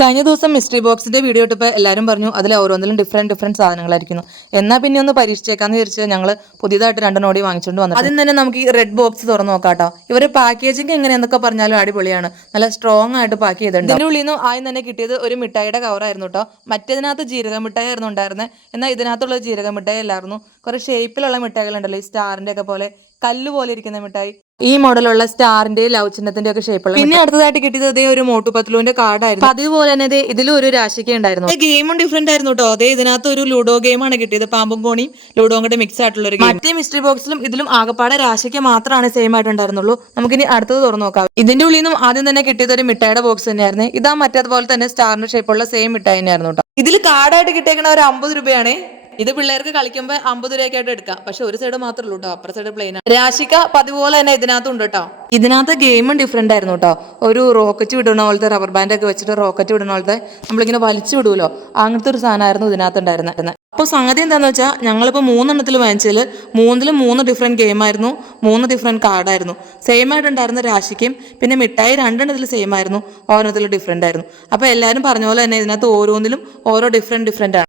കഴിഞ്ഞ ദിവസം മിസ്റ്ററി ബോക്സിന്റെ വീഡിയോ ഇട്ടപ്പോൾ എല്ലാവരും പറഞ്ഞു അതിൽ ഓരോന്നിലും ഡിഫറെന്റ് സാധനങ്ങളായിരിക്കുന്നു. എന്നാൽ പിന്നെ ഒന്ന് പരീക്ഷിച്ചേക്കാന്ന് വിചാരിച്ച് ഞങ്ങൾ പുതിയതായിട്ട് 2 നോടി വാങ്ങിച്ചുകൊണ്ട് വന്നു. ആദ്യം തന്നെ നമുക്ക് ഈ റെഡ് ബോക്സ് തുറന്നു നോക്കാട്ടോ. ഇവര് പാക്കേജിങ് എങ്ങനെയെന്നൊക്കെ പറഞ്ഞാലും അടിപൊളിയാണ്. നല്ല സ്ട്രോങ് ആയിട്ട് പാക്ക് ചെയ്തിട്ടുണ്ട്. ഇതിന്റെ ഉള്ളിൽ നിന്ന് ആദ്യം തന്നെ കിട്ടിയത് ഒരു മിഠായിയുടെ കവറായിരുന്നു കേട്ടോ. മറ്റേതിനകത്ത് ജീരക മിഠായി ആയിരുന്നു ഉണ്ടായിരുന്നത്. എന്നാൽ ഇതിനകത്തുള്ള ജീരക മിഠായി അല്ലായിരുന്നു. കുറെ ഷേപ്പിലുള്ള മിഠായികളുണ്ടല്ലോ, ഈ സ്റ്റാറിന്റെ ഒക്കെ പോലെ കല്ല് പോലെ ഇരിക്കുന്ന മിഠായി. ഈ മോഡലുള്ള സ്റ്റാറിന്റെ ലവ് ചിഹ്നത്തിന്റെ ഒക്കെ ഷേപ്പുള്ള. പിന്നെ അടുത്തതായിട്ട് കിട്ടിയത് അതേ ഒരു മോട്ടു പത്ലുവിന്റെ കാർഡായിരുന്നു. അതുപോലെ തന്നെ ഇതിലും ഒരു രാശിക്ക് ഉണ്ടായിരുന്നു. ഗെയിമും ഡിഫറെന്റ് ആയിരുന്നു കേട്ടോ. അതേ ഇതിനകത്ത് ഒരു ലൂഡോ ഗെയിമാണ് കിട്ടിയത്. പാമ്പും കോണിയും ലൂഡോയും കൂടെ മിക്സ് ആയിട്ടുള്ള ഒരു ഗെയിം. മറ്റേ മിസ്റ്ററി ബോക്സിലും ഇതിലും ആകപ്പാടെ രാശിക്ക് മാത്രമാണ് സെയിം ആയിട്ടുണ്ടായിരുന്നുള്ളൂ. നമുക്കിനി അടുത്തത് തുറന്നു നോക്കാം. ഇതിന്റെ ഉള്ളിൽ നിന്നും ആദ്യം തന്നെ കിട്ടിയത് ഒരു മിഠായിയുടെ ബോക്സ് തന്നെയായിരുന്നു. ഇതാ മറ്റേതുപോലെ തന്നെ സ്റ്റാറിന്റെ ഷേപ്പുള്ള സെയിം മിഠായി തന്നെയായിരുന്നു കേട്ടോ. ഇതിൽ കാർഡായിട്ട് കിട്ടിയേക്കണ ഒരു 50 രൂപയാണ്. ഇത് പിള്ളേർക്ക് കളിക്കുമ്പോൾ 50 രൂപയ്ക്കായിട്ട് എടുക്കാം. പക്ഷെ ഒരു സൈഡ് മാത്രമേ ഉള്ളൂ കേട്ടോ, അപ്പുറ സൈഡ് പ്ലെയിൻ. രാശിക്ക പതിപോലെ തന്നെ ഇതിനകത്തുണ്ട് കേട്ടോ. ഇതിനകത്ത് ഗെയിമും ഡിഫറെന്റ് ആയിരുന്നു കേട്ടോ. ഒരു റോക്കറ്റ് വിടുന്ന പോലത്തെ റബ്ബർ ബാൻഡ് ഒക്കെ വെച്ചിട്ട് റോക്കറ്റ് വിടുന്ന പോലത്തെ നമ്മളിങ്ങനെ വലിച്ചു വിടുമല്ലോ, അങ്ങനത്തെ ഒരു സാധനമായിരുന്നു ഇതിനകത്ത് ഉണ്ടായിരുന്നത്. അപ്പോൾ സംഗതി എന്താണെന്ന് വെച്ചാൽ ഞങ്ങളിപ്പോൾ 3 എണ്ണത്തിൽ വാങ്ങിച്ചതിൽ 3ലും 3 ഡിഫറെന്റ് ഗെയിമായിരുന്നു, 3 ഡിഫറെന്റ് കാർഡായിരുന്നു. സെയിം ആയിട്ടുണ്ടായിരുന്ന രാശിക്കും പിന്നെ മിഠായി 2 എണ്ണത്തിൽ സെയിം ആയിരുന്നു, ഓരോന്നിലും ഡിഫറെന്റ് ആയിരുന്നു. അപ്പോൾ എല്ലാവരും പറഞ്ഞ പോലെ തന്നെ ഇതിനകത്ത് ഓരോന്നിലും ഓരോ ഡിഫറെന്റ് ആണ്.